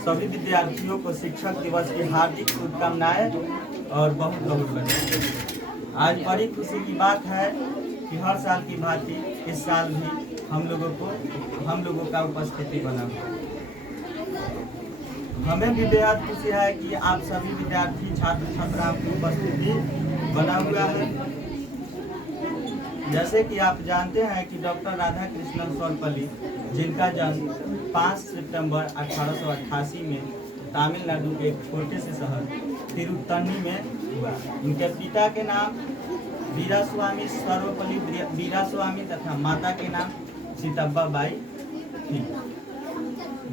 सभी विद्यार्थियों को शिक्षक दिवस की हार्दिक शुभकामनाएं और बहुत बहुत बधाई। आज बड़ी खुशी की बात है कि हर साल की भांति इस साल भी हम लोगों का उपस्थिति बना हुआ। हमें भी बेहद खुशी है कि आप सभी विद्यार्थी छात्र छात्राओं की उपस्थिति बना हुआ है। जैसे कि आप जानते हैं कि डॉक्टर राधा कृष्णन सर्वपल्ली, जिनका जन्म 5 सितंबर 1888 में तमिलनाडु के एक छोटे से शहर तिरुत्तनी में हुआ। उनके पिता के नाम वीरास्वामी सर्वपल्ली वीरास्वामी तथा माता के नाम सीतब्बा बाई थी।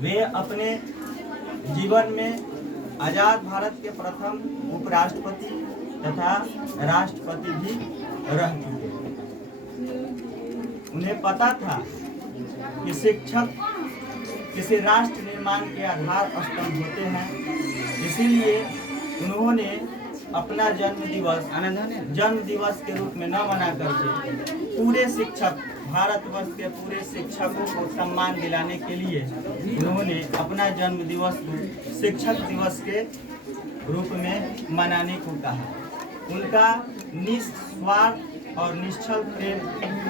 वे अपने जीवन में आज़ाद भारत के प्रथम उपराष्ट्रपति तथा राष्ट्रपति भी रह चुके। उन्हें पता था कि शिक्षक किसी राष्ट्र निर्माण के आधार स्तंभ होते हैं, इसीलिए उन्होंने अपना जन्म दिवस के रूप में न मना करके पूरे शिक्षक भारतवर्ष के पूरे शिक्षकों को सम्मान दिलाने के लिए उन्होंने अपना जन्म दिवस शिक्षक दिवस के रूप में मनाने को कहा। उनका निस्वार्थ और निश्चल प्रेम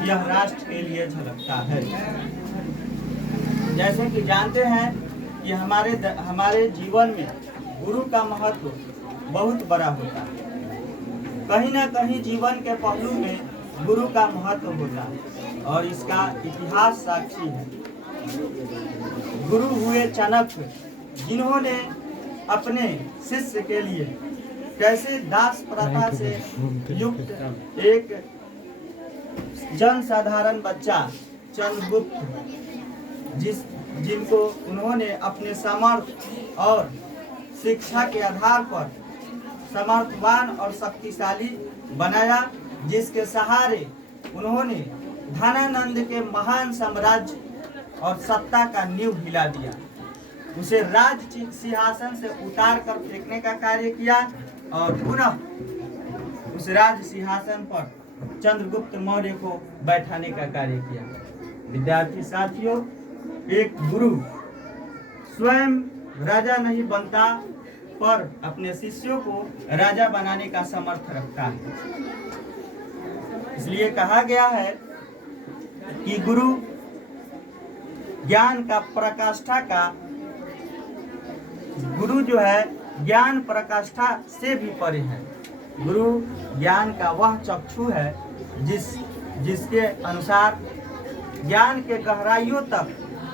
यह राष्ट्र के लिए झलकता है। जैसे कि जानते हैं कि हमारे जीवन में गुरु का महत्व बहुत बड़ा होता है। कहीं ना कहीं जीवन के पहलू में गुरु का महत्व होता है और इसका इतिहास साक्षी है। गुरु हुए चाणक्य, जिन्होंने अपने शिष्य के लिए कैसे दास प्रथा से युक्त एक जनसाधारण बच्चा चंद्रगुप्त, जिनको उन्होंने अपने सामर्थ्य और शिक्षा के आधार पर समर्थवान और शक्तिशाली बनाया, जिसके सहारे उन्होंने धनानंद के महान साम्राज्य और सत्ता का नींव हिला दिया। उसे राज सिंहासन से उतार कर फेंकने का कार्य किया और पुनः उस राज सिंहासन पर चंद्रगुप्त मौर्य को बैठाने का कार्य किया। विद्यार्थी साथियों, एक गुरु स्वयं राजा नहीं बनता, पर अपने शिष्यों को राजा बनाने का सामर्थ्य रखता है। इसलिए कहा गया है कि गुरु ज्ञान का प्रकाष्ठा का गुरु जो है ज्ञान प्रकाष्ठा से भी परे है। गुरु ज्ञान का वह चक्षु है जिसके अनुसार ज्ञान के गहराइयों तक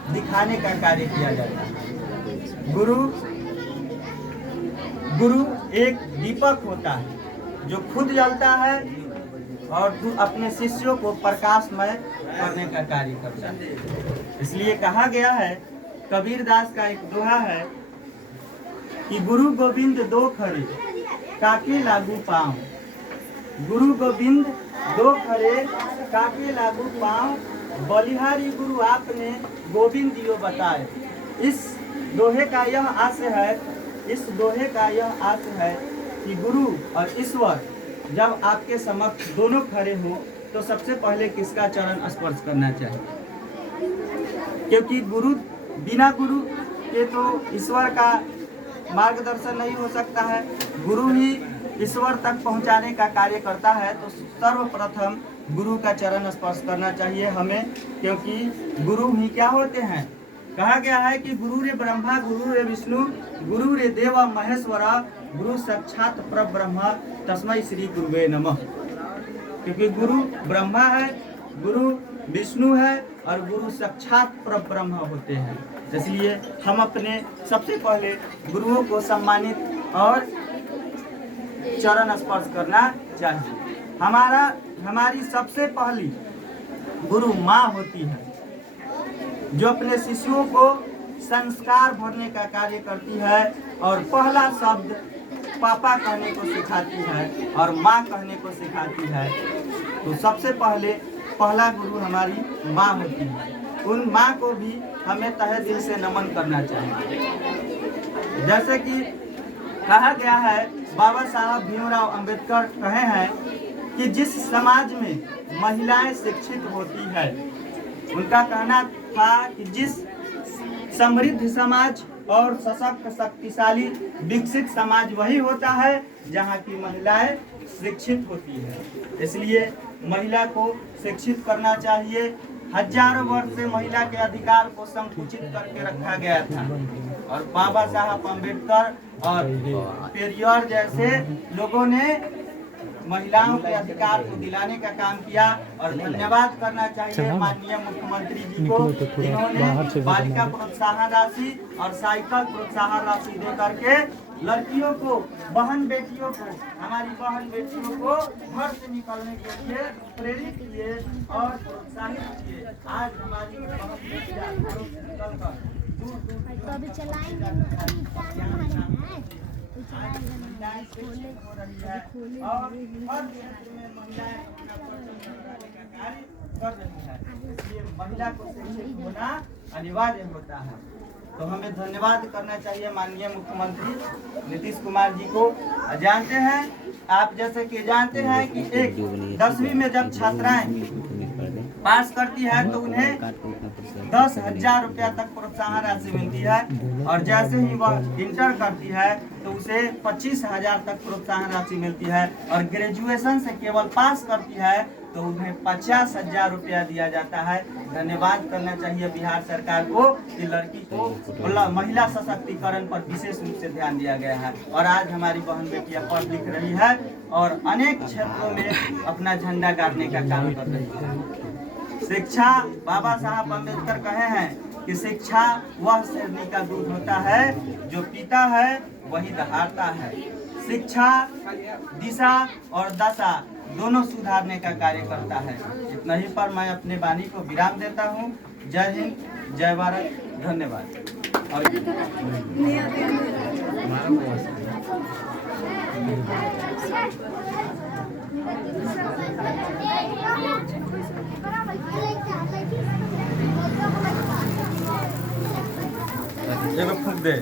दिखाने का कार्य किया जाता है। गुरु एक दीपक होता है जो खुद जलता है और अपने शिष्यों को प्रकाशमय करने का कार्य करता है। इसलिए कहा गया है, कबीरदास का एक दोहा है कि गुरु गोविंद दो खरे काके लागू पाँव। गुरु गोविंद दो खरे काके लागू पाँव, बलिहारी गुरु आपने गोविंद दियो बताए। इस दोहे का यह आशय है कि गुरु और ईश्वर जब आपके समक्ष दोनों खड़े हो तो सबसे पहले किसका चरण स्पर्श करना चाहिए, क्योंकि बिना गुरु के तो ईश्वर का मार्गदर्शन नहीं हो सकता है। गुरु ही ईश्वर तक पहुंचाने का कार्य करता है, तो सर्वप्रथम गुरु का चरण स्पर्श करना चाहिए हमें, क्योंकि गुरु ही क्या होते हैं। कहा गया है कि गुरु रे ब्रह्मा गुरु रे विष्णु गुरु रे देवा महेश्वरा गुरु साक्षात परब्रह्म तस्मै श्री गुरुवे नमः। क्योंकि गुरु ब्रह्मा है, गुरु विष्णु है और गुरु साक्षात परब्रह्म होते हैं। इसलिए हम अपने सबसे पहले गुरुओं को सम्मानित और चरण स्पर्श करना चाहिए। हमारी सबसे पहली गुरु माँ होती है, जो अपने शिष्यों को संस्कार भरने का कार्य करती है और पहला शब्द पापा कहने को सिखाती है और माँ कहने को सिखाती है। तो सबसे पहला गुरु हमारी माँ होती है। उन माँ को भी हमें तहे दिल से नमन करना चाहिए। जैसे कि कहा गया है, बाबा साहब भीमराव अंबेडकर कहे हैं कि जिस समाज में महिलाएं शिक्षित होती है, उनका कहना था कि जिस समृद्ध समाज और सशक्त शक्तिशाली विकसित समाज वही होता है जहाँ की महिलाएं शिक्षित होती है। इसलिए महिला को शिक्षित करना चाहिए। हजारों वर्ष से महिला के अधिकार को संकुचित करके रखा गया था और बाबा साहब अम्बेडकर और पेरियार जैसे लोगों ने महिलाओं के अधिकार को दिलाने का काम किया। और धन्यवाद करना चाहिए माननीय मुख्यमंत्री जी को, जिन्होंने बालिका प्रोत्साहन राशि और साइकिल प्रोत्साहन राशि दे करके लड़कियों को, बहन बेटियों को, हमारी बहन बेटियों को घर से निकलने के लिए प्रेरित किए और प्रोत्साहित किए। आज हमारी बहन बेटियां घरों से निकलकर दूर दूर तो अभी चलाएंगे महिलाएं शिक्षित हो रही है और हर क्षेत्र में महिलाएं अपना प्रदर्शन कराने का कार्य कर रही है। इसलिए महिला को शिक्षित होना अनिवार्य होता है। तो हमें धन्यवाद करना चाहिए माननीय मुख्यमंत्री नीतीश कुमार जी को। जानते हैं, आप जैसे कि जानते हैं कि एक 10वीं में जब छात्राएं पास करती है तो उन्हें 10,000 रुपया तक प्रोत्साहन राशि मिलती है और जैसे ही वह इंटर करती है तो उसे 25,000 तक प्रोत्साहन राशि मिलती है और ग्रेजुएशन से केवल पास करती है तो उन्हें 50,000 रुपया दिया जाता है। धन्यवाद करना चाहिए बिहार सरकार को कि लड़की को महिला सशक्तिकरण पर विशेष रूप से ध्यान दिया गया है और आज हमारी बहन बेटियां पढ़ लिख रही है और अनेक क्षेत्रों में अपना झंडा गाड़ने का काम कर रही है। शिक्षा, बाबा साहब अम्बेडकर कहे हैं कि शिक्षा वह शेरनी का दूध होता है जो पीता है वही दहाड़ता है। शिक्षा दिशा और दशा दोनों सुधारने का कार्य करता है। इतना ही पर मैं अपने वाणी को विराम देता हूँ। जय हिंद, जय भारत, धन्यवाद। एगो फूक दे।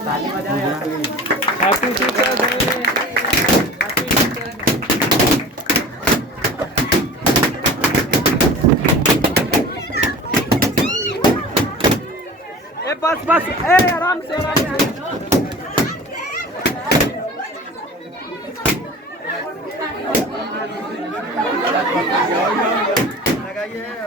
ताली बजा हैप्पी टीचर डे। बस आराम से लगाइए।